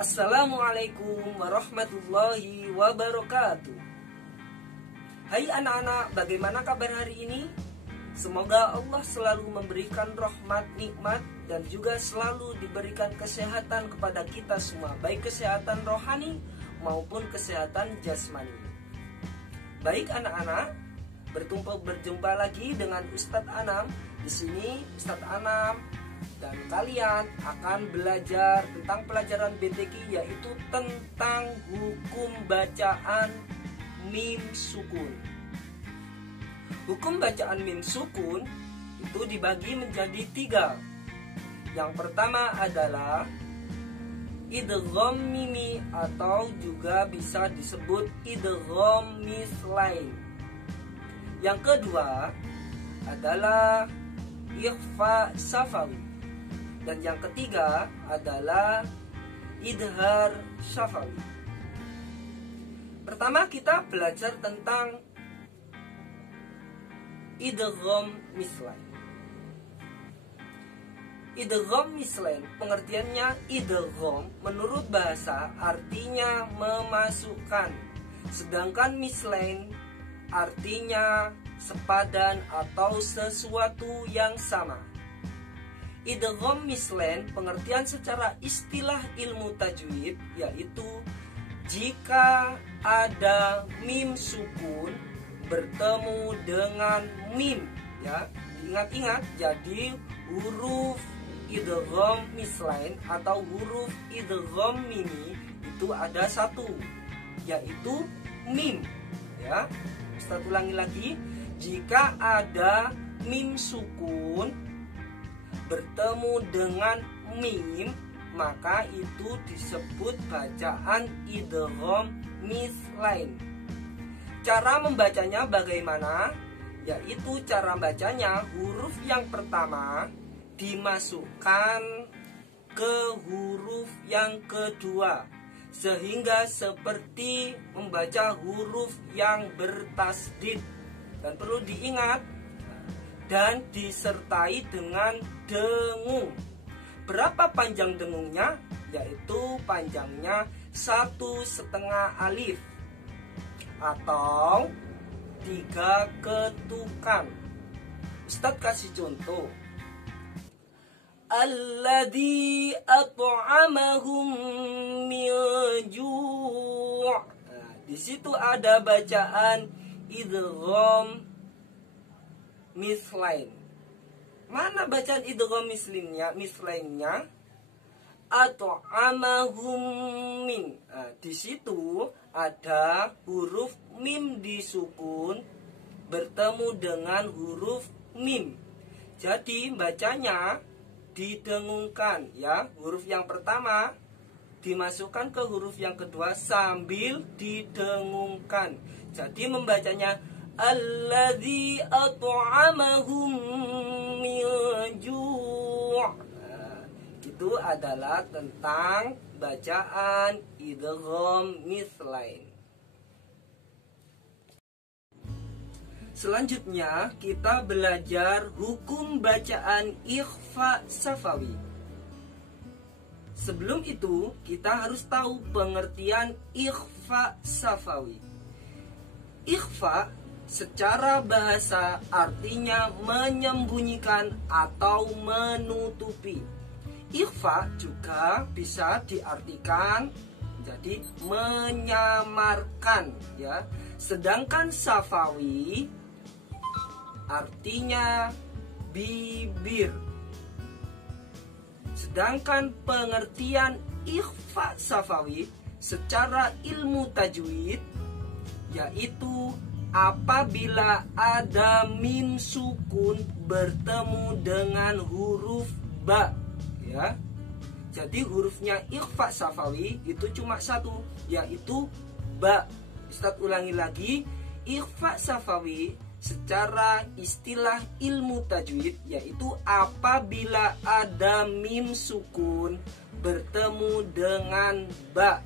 Assalamualaikum warahmatullahi wabarakatuh. Hai anak-anak, bagaimana kabar hari ini? Semoga Allah selalu memberikan rahmat, nikmat, dan juga selalu diberikan kesehatan kepada kita semua, baik kesehatan rohani maupun kesehatan jasmani. Baik anak-anak, berjumpa lagi dengan Ustadz Anam. Di sini Ustadz Anam dan kalian akan belajar tentang pelajaran BTQ, yaitu tentang hukum bacaan mim sukun. Hukum bacaan mim sukun itu dibagi menjadi 3. Yang pertama adalah idgham mimi atau juga bisa disebut idgham mislain. Yang kedua adalah ikhfa safawi. Dan yang ketiga adalah idhar safawi. Pertama kita belajar tentang idgham mislain. Idgham mislain pengertiannya idgham menurut bahasa artinya memasukkan, sedangkan mislain artinya sepadan atau sesuatu yang sama. Idgham mislain pengertian secara istilah ilmu tajwid yaitu jika ada mim sukun bertemu dengan mim, ya. Ingat-ingat, jadi huruf idgham mislain atau huruf idgham mimi itu ada satu, yaitu mim, ya. Ustaz ulangi lagi, jika ada mim sukun bertemu dengan mim, maka itu disebut bacaan idgham mislain. Cara membacanya bagaimana? Yaitu cara bacanya huruf yang pertama dimasukkan ke huruf yang kedua, sehingga seperti membaca huruf yang bertasdid. Dan perlu diingat, dan disertai dengan dengung. Berapa panjang dengungnya? Yaitu panjangnya 1,5 alif atau 3 ketukan. Ustadz kasih contoh. Alladzi at'amahum min ju'. Nah, di situ ada bacaan idgham mislain. Mana bacaan idgham mislainnya? At'amahum min. Nah, di situ ada huruf mim disukun bertemu dengan huruf mim. Jadi bacanya didengungkan, ya. Huruf yang pertama dimasukkan ke huruf yang kedua sambil didengungkan. Jadi membacanya alladzi at'amahum min ju'. Nah, itu adalah tentang bacaan idgham mislain. Selanjutnya kita belajar hukum bacaan ikhfa safawi. Sebelum itu kita harus tahu pengertian ikhfa safawi. Ikhfa secara bahasa artinya menyembunyikan atau menutupi. Ikhfa juga bisa diartikan jadi menyamarkan, ya. Sedangkan safawi artinya bibir. Sedangkan pengertian ikhfa safawi secara ilmu tajwid yaitu apabila ada mim sukun bertemu dengan huruf ba, ya. Jadi hurufnya ikhfa safawi itu cuma satu, yaitu ba. Ustaz ulangi lagi, ikhfa safawi secara istilah ilmu tajwid yaitu apabila ada mim sukun bertemu dengan ba.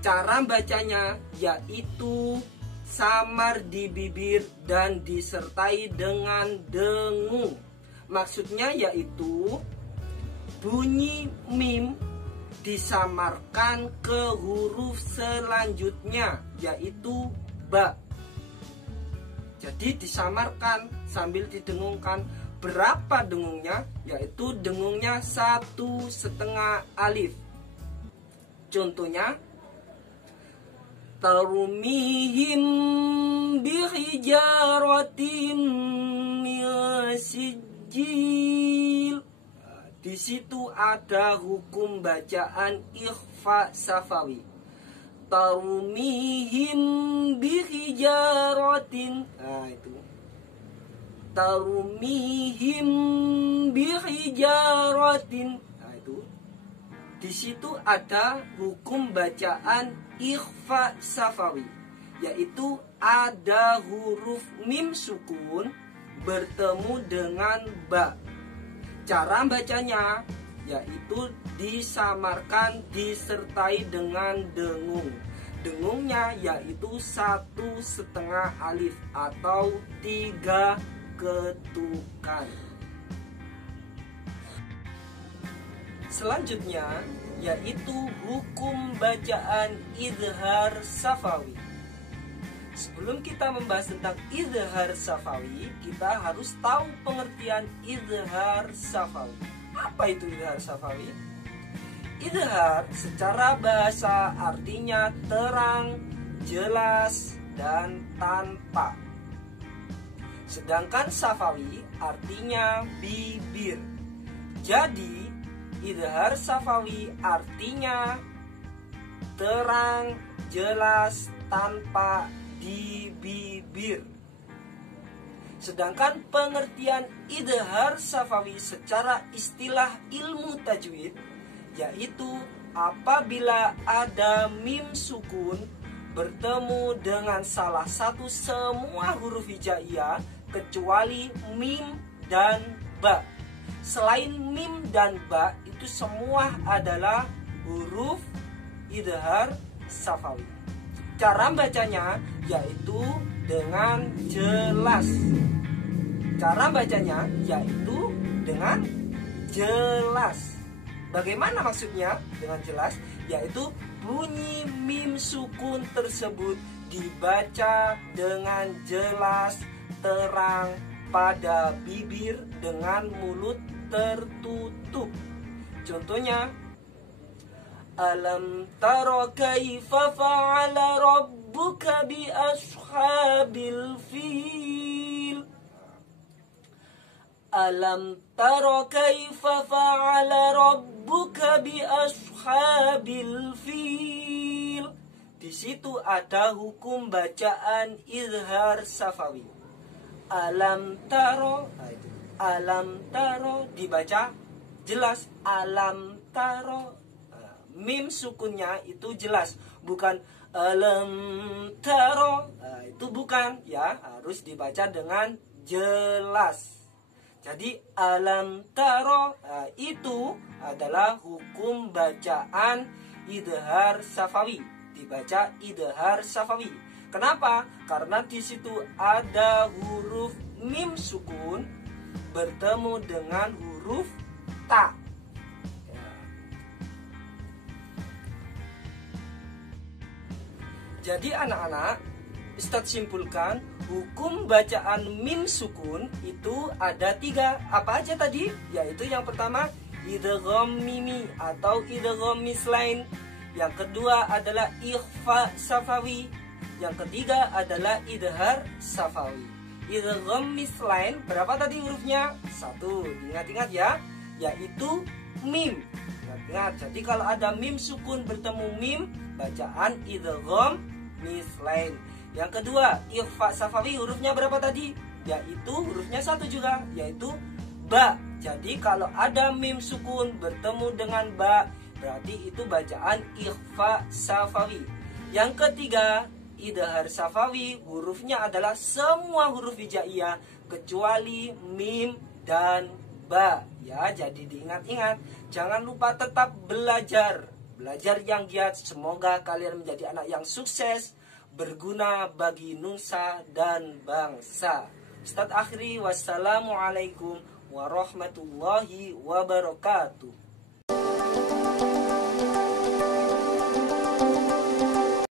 Cara bacanya yaitu samar di bibir dan disertai dengan dengung. Maksudnya yaitu bunyi mim disamarkan ke huruf selanjutnya, yaitu ba. Jadi disamarkan sambil didengungkan. Berapa dengungnya? Yaitu dengungnya 1,5 alif. Contohnya, tarmihim bihijaratin min sijil. Di situ ada hukum bacaan ikhfa safawi. Tarmihim bihijaratin. Nah, itu. Tarmihim bihijaratin. Nah, itu. Di situ ada hukum bacaan ikhfa safawi, yaitu ada huruf mim sukun bertemu dengan ba. Cara bacanya yaitu disamarkan disertai dengan dengung. Dengungnya yaitu 1,5 alif atau 3 ketukan. Selanjutnya yaitu hukum bacaan idhar safawi. Sebelum kita membahas tentang idhar safawi, kita harus tahu pengertian idhar safawi. Apa itu idhar safawi? Idhar secara bahasa artinya terang, jelas, dan tanpa. Sedangkan safawi artinya bibir. Jadi idhar safawi artinya terang, jelas, tanpa di bibir. Sedangkan pengertian idhar safawi secara istilah ilmu tajwid yaitu apabila ada mim sukun bertemu dengan salah satu semua huruf hijaiyah kecuali mim dan ba. Selain mim dan ba itu semua adalah huruf idhar safawi. Cara bacanya yaitu dengan jelas. Cara bacanya yaitu dengan jelas. Bagaimana maksudnya dengan jelas? Yaitu bunyi mim sukun tersebut dibaca dengan jelas, terang pada bibir dengan mulut tertutup. Contohnya, alam tara kaifa fa'ala rabbuka bi ashabil fil. Alam tara kaifa fa'ala rabbuka bi ashabil fil. Di situ ada hukum bacaan idhar safawi. Alam taro, alam taro dibaca jelas. Alam taro, mim sukunnya itu jelas, bukan alam taro. Itu bukan, ya, harus dibaca dengan jelas. Jadi alam taro itu adalah hukum bacaan idhar safawi, dibaca idhar safawi. Kenapa? Karena di situ ada huruf mim sukun bertemu dengan huruf ta. Jadi anak-anak, Ustadz simpulkan hukum bacaan mim sukun itu ada 3. Apa aja tadi? Yaitu yang pertama idgham mimi atau idgham mislain. Yang kedua adalah ikhfa safawi. Yang ketiga adalah idhar safawi. Idgham mislain, berapa tadi hurufnya? 1. Ingat-ingat ya, yaitu mim. Ingat, jadi kalau ada mim sukun bertemu mim, bacaan idgham mislain. Yang kedua, ikhfa safawi, hurufnya berapa tadi? Yaitu hurufnya 1 juga, yaitu ba. Jadi kalau ada mim sukun bertemu dengan ba, berarti itu bacaan ikhfa safawi. Yang ketiga, idhar safawi, hurufnya adalah semua huruf hijaiyah kecuali mim dan ba. Ya, jadi diingat-ingat. Jangan lupa tetap belajar yang giat. Semoga kalian menjadi anak yang sukses, berguna bagi nusa dan bangsa. Ustadz akhiri, wassalamualaikum warahmatullahi wabarakatuh.